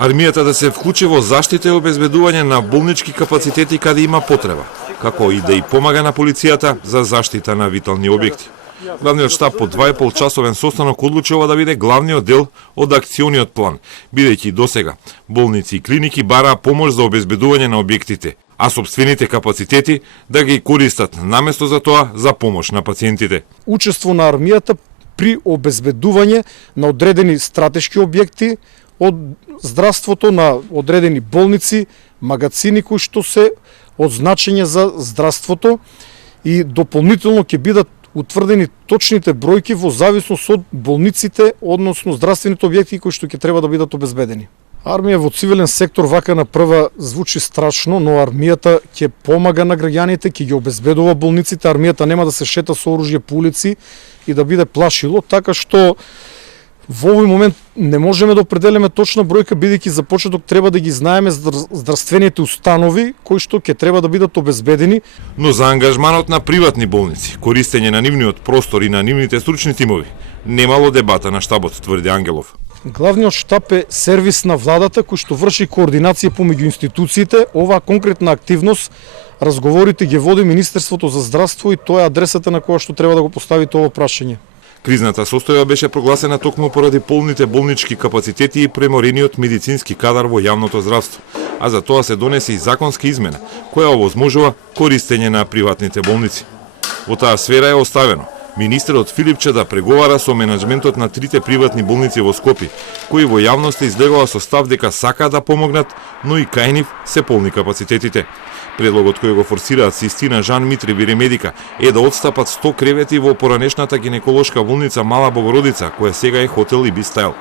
Армијата да се вклучи во заштита и обезбедување на болнички капацитети каде има потреба, како и да и помага на полицијата за заштита на витални објекти. Главниот штаб по 2,5 часовен состанок одлучи ова да биде главниот дел од акциониот план, бидејќи досега болници и клиники бараа помош за обезбедување на објектите, а сопствените капацитети да ги користат наместо за тоа за помош на пациентите. Учество на армијата при обезбедување на одредени стратешки објекти од здравството, на одредени болници, магазини кои што се од значење за здравството, и дополнително ќе бидат утврдени точните бројки во зависност од болниците, односно здравствените објекти кои што ќе треба да бидат обезбедени. Армија во цивилен сектор вака на прва звучи страшно, но армијата ќе помага на граѓаните, ќе ги обезбедува болниците. Армијата нема да се шета со оружје по улици и да биде плашило, така што во овој момент не можеме да определиме точна бројка, бидејќи за почеток треба да ги знаеме здравствените установи кои што ќе треба да бидат обезбедени. Но за ангажманот на приватни болници, користење на нивниот простор и на нивните стручни тимови, немало дебата на штабот, тврди Ангелов. Главниот штаб е сервис на владата кој што врши координација помеѓу институциите. Оваа конкретна активност, разговорите ги води Министерството за здравство и тоа е адресата на која што треба да го постави тоа прашање. Кризната состојба беше прогласена токму поради полните болнички капацитети и преморениот медицински кадар во јавното здравство, а за тоа се донесе и законска измена, која овозможува користење на приватните болници. Во таа сфера е оставено министерот Филипче да преговара со менаџментот на трите приватни болници во Скопје, кои во јавноста излегува со став дека сакаат да помогнат, но и кај нив се полни капацитетите. Предлогот кој го форсираат Систина, Жан Митри и Ремедика е да отстапат 100 кревети во поранешната гинеколошка болница Мала Богородица, која сега е хотел и бистайл.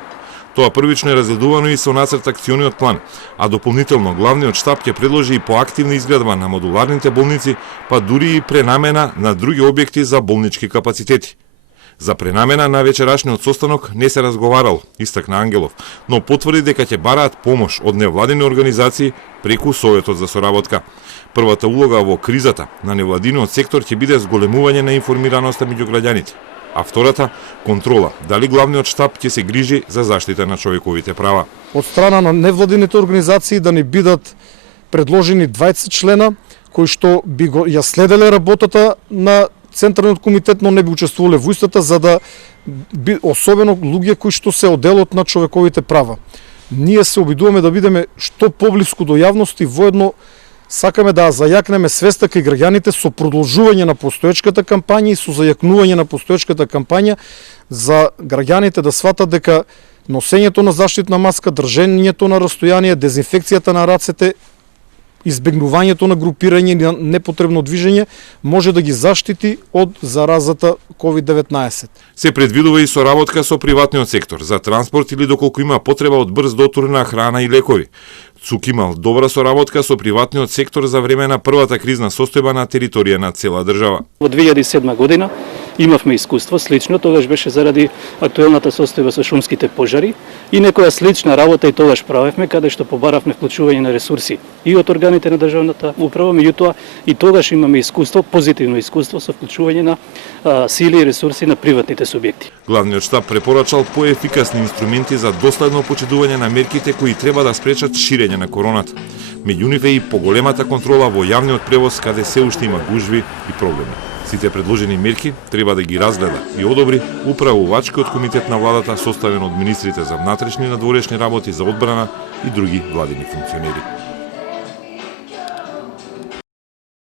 Тоа првично е разгледувано и со нацрт акциониот план, а дополнително главниот штаб ќе предложи и поактивна изградба на модуларните болници, па дури и пренамена на други објекти за болнички капацитети. За пренамена на вечерашниот состанок не се разговарал, истакна Ангелов, но потврди дека ќе бараат помош од невладини организации преку Советот за соработка. Првата улога во кризата на невладиниот сектор ќе биде зголемување на информираноста меѓу граѓаните, а втората – контрола, дали главниот штаб ќе се грижи за заштита на човековите права. Од страна на невладините организации да не бидат предложени 20 члена кои што би го ја следеле работата на Централниот комитет, но не би учествувале во истата, за да особено луѓе кои што се одделот на човековите права. Ние се обидуваме да бидеме што поблиску до јавност и воедно сакаме да зајакнеме свеста кај граѓаните со продолжување на постоечката кампања и со зајакнување на постоечката кампања за граѓаните да сватат дека носењето на заштитна маска, држењето на растојание, дезинфекцијата на рацете, избегнувањето на групирање и на непотребно движење може да ги заштити од заразата COVID-19. Се предвидува и соработка со приватниот сектор за транспорт или доколку има потреба од брз дотур на храна и лекови. ЦУК имал добра соработка со приватниот сектор за време на првата кризна состојба на територија на цела држава. Во 2007 година имавме искуство слично, тогаш беше заради актуелната состојба со шумските пожари и некоја слична работа и тогаш правевме, каде што побаравме вклучување на ресурси и од органите на државната управа, меѓутоа и тогаш имаме искуство, позитивно искуство со вклучување на сили и ресурси на приватните субјекти. Главниот штаб препорачал поефикасни инструменти за доследно почитување на мерките кои треба да спречат ширење на короната. Меѓу нив е и поголемата контрола во јавниот превоз каде се уште има гужви и проблеми. Сите предложени мерки треба да ги разгледа и одобри управувачкиот комитет на владата составен од министрите за внатрешни и надворешни работи, за одбрана и други владини функционери.